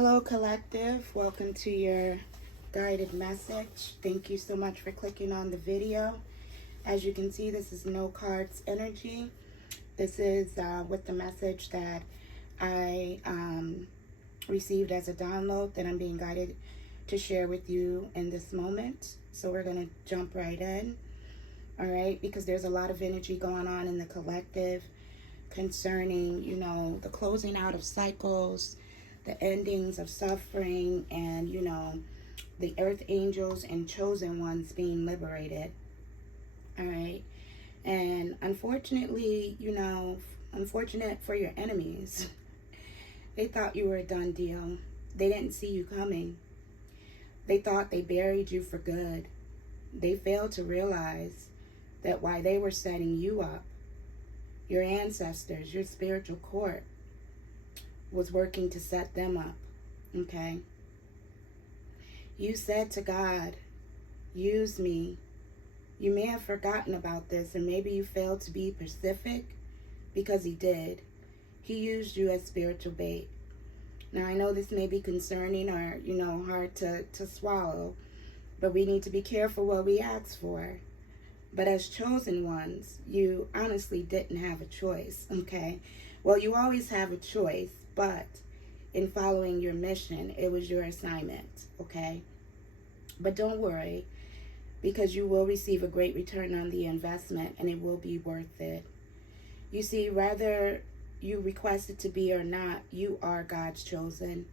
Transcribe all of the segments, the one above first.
Hello, Collective. Welcome to your guided message. Thank you so much for clicking on the video. As you can see, this is no cards energy. This is with the message that I received as a download that I'm being guided to share with you in this moment. So we're going to jump right in. All right, because there's a lot of energy going on in the collective concerning, the closing out of cycles, the endings of suffering, and, the earth angels and chosen ones being liberated. All right. And unfortunately, unfortunate for your enemies, they thought you were a done deal. They didn't see you coming. They thought they buried you for good. They failed to realize that while they were setting you up, your ancestors, your spiritual court, was working to set them up, okay? You said to God, use me. You may have forgotten about this, and maybe you failed to be specific, because he did. He used you as spiritual bait. Now, I know this may be concerning or, hard to swallow, but we need to be careful what we ask for. But as chosen ones, you honestly didn't have a choice, okay? Well, you always have a choice, but in following your mission, it was your assignment, okay? But don't worry, because you will receive a great return on the investment, and it will be worth it. You see, whether you request it to be or not, you are God's chosen.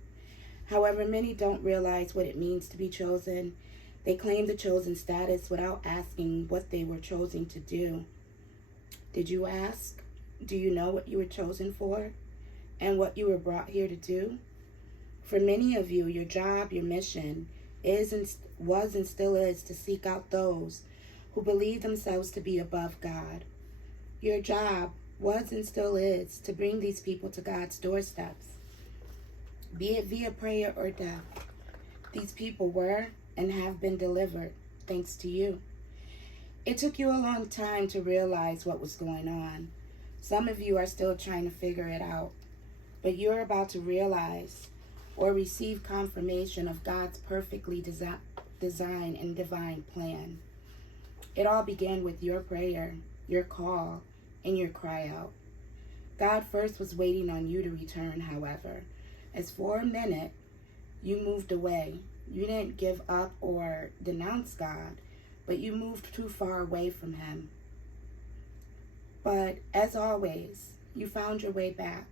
However, many don't realize what it means to be chosen. They claim the chosen status without asking what they were chosen to do. Did you ask? Do you know what you were chosen for and what you were brought here to do? For many of you, your job, your mission was and still is to seek out those who believe themselves to be above God. Your job was and still is to bring these people to God's doorsteps, be it via prayer or death. These people were and have been delivered thanks to you. It took you a long time to realize what was going on. Some of you are still trying to figure it out, but you're about to realize or receive confirmation of God's perfectly designed and divine plan. It all began with your prayer, your call, and your cry out. God first was waiting on you to return, however, as for a minute you moved away. You didn't give up or denounce God, but you moved too far away from him. But as always, you found your way back,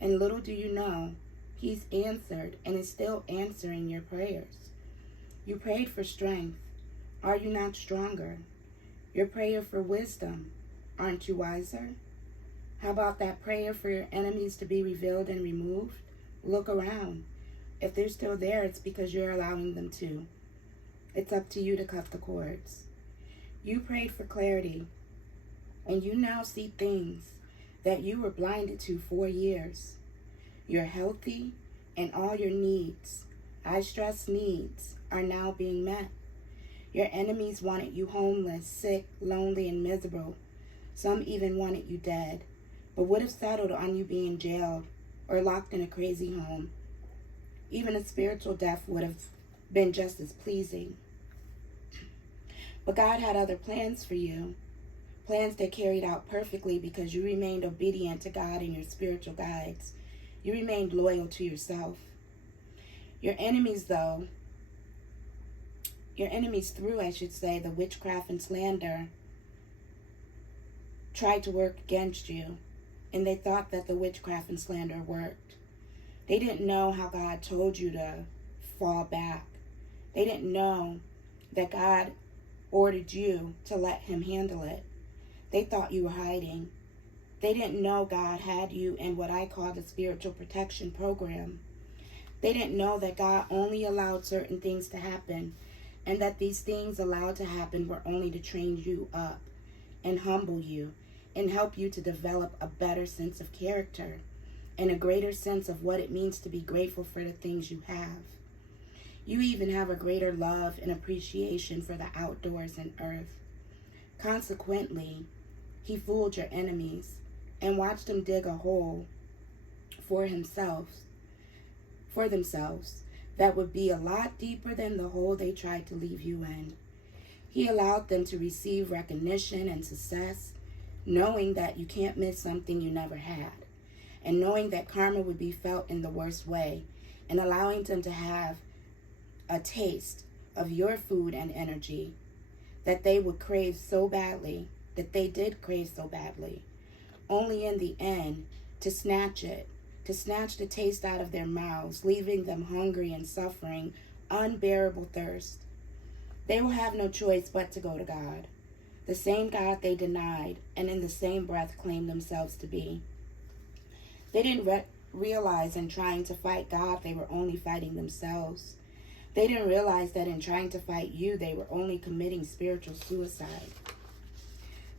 and little do you know, he's answered and is still answering your prayers. You prayed for strength. Are you not stronger? Your prayer for wisdom. Aren't you wiser? How about that prayer for your enemies to be revealed and removed? Look around. If they're still there, it's because you're allowing them to. It's up to you to cut the cords. You prayed for clarity, and you now see things that you were blinded to for years. You're healthy, and all your needs, I stress needs, are now being met. Your enemies wanted you homeless, sick, lonely, and miserable. Some even wanted you dead, but would have settled on you being jailed or locked in a crazy home. Even a spiritual death would have been just as pleasing. But God had other plans for you, plans that carried out perfectly because you remained obedient to God and your spiritual guides. You remained loyal to yourself. Your enemies, through, the witchcraft and slander, tried to work against you, and they thought that the witchcraft and slander worked. They didn't know how God told you to fall back. They didn't know that God ordered you to let him handle it. They thought you were hiding. They didn't know God had you in what I call the spiritual protection program. They didn't know that God only allowed certain things to happen, and that these things allowed to happen were only to train you up and humble you and help you to develop a better sense of character and a greater sense of what it means to be grateful for the things you have. You even have a greater love and appreciation for the outdoors and earth. Consequently, he fooled your enemies and watched them dig a hole for himself for themselves that would be a lot deeper than the hole they tried to leave you in. He allowed them to receive recognition and success, knowing that you can't miss something you never had, and knowing that karma would be felt in the worst way, and allowing them to have a taste of your food and energy that they would crave so badly, that they did crave so badly, only in the end to snatch the taste out of their mouths, leaving them hungry and suffering unbearable thirst. They will have no choice but to go to God, the same God they denied and in the same breath claimed themselves to be. They didn't realize in trying to fight God, they were only fighting themselves. They didn't realize that in trying to fight you, they were only committing spiritual suicide.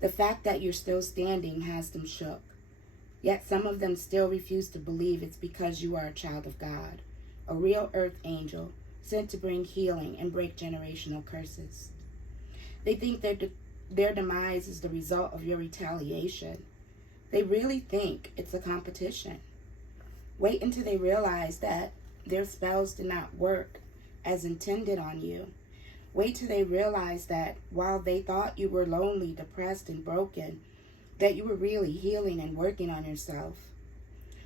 The fact that you're still standing has them shook. Yet some of them still refuse to believe it's because you are a child of God, a real earth angel, sent to bring healing and break generational curses. They think their demise is the result of your retaliation. They really think it's a competition. Wait until they realize that their spells did not work as intended on you. Wait till they realize that while they thought you were lonely, depressed, and broken, that you were really healing and working on yourself.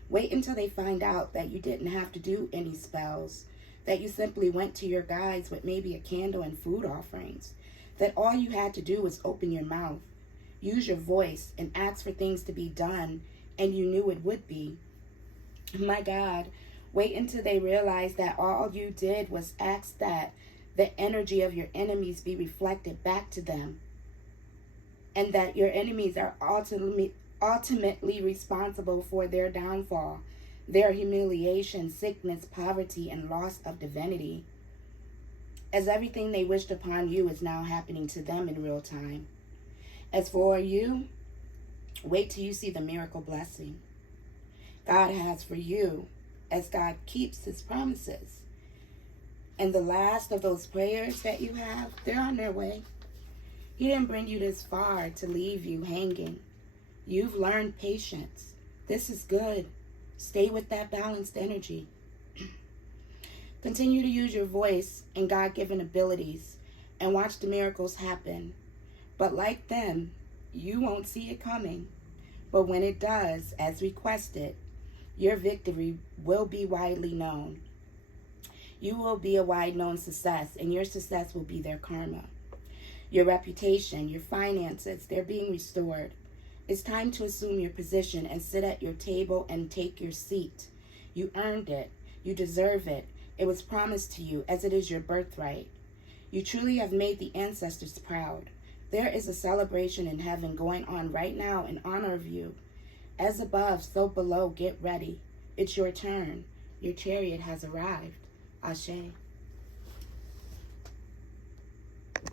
Wait until they find out that you didn't have to do any spells, that you simply went to your guides with maybe a candle and food offerings, that all you had to do was open your mouth, use your voice, and ask for things to be done, and you knew it would be. My God, wait until they realize that all you did was ask that the energy of your enemies be reflected back to them, and that your enemies are ultimately responsible for their downfall, their humiliation, sickness, poverty, and loss of divinity, as everything they wished upon you is now happening to them in real time. As for you, wait till you see the miracle blessing God has for you as God keeps his promises. And the last of those prayers that you have, they're on their way. He didn't bring you this far to leave you hanging. You've learned patience. This is good. Stay with that balanced energy. Continue to use your voice and God-given abilities and watch the miracles happen. But like them, you won't see it coming. But when it does, as requested, your victory will be widely known. You will be a wide-known success, and your success will be their karma. Your reputation, your finances, they're being restored. It's time to assume your position and sit at your table and take your seat. You earned it. You deserve it. It was promised to you as it is your birthright. You truly have made the ancestors proud. There is a celebration in heaven going on right now in honor of you. As above, so below, get ready. It's your turn. Your chariot has arrived. Ashe.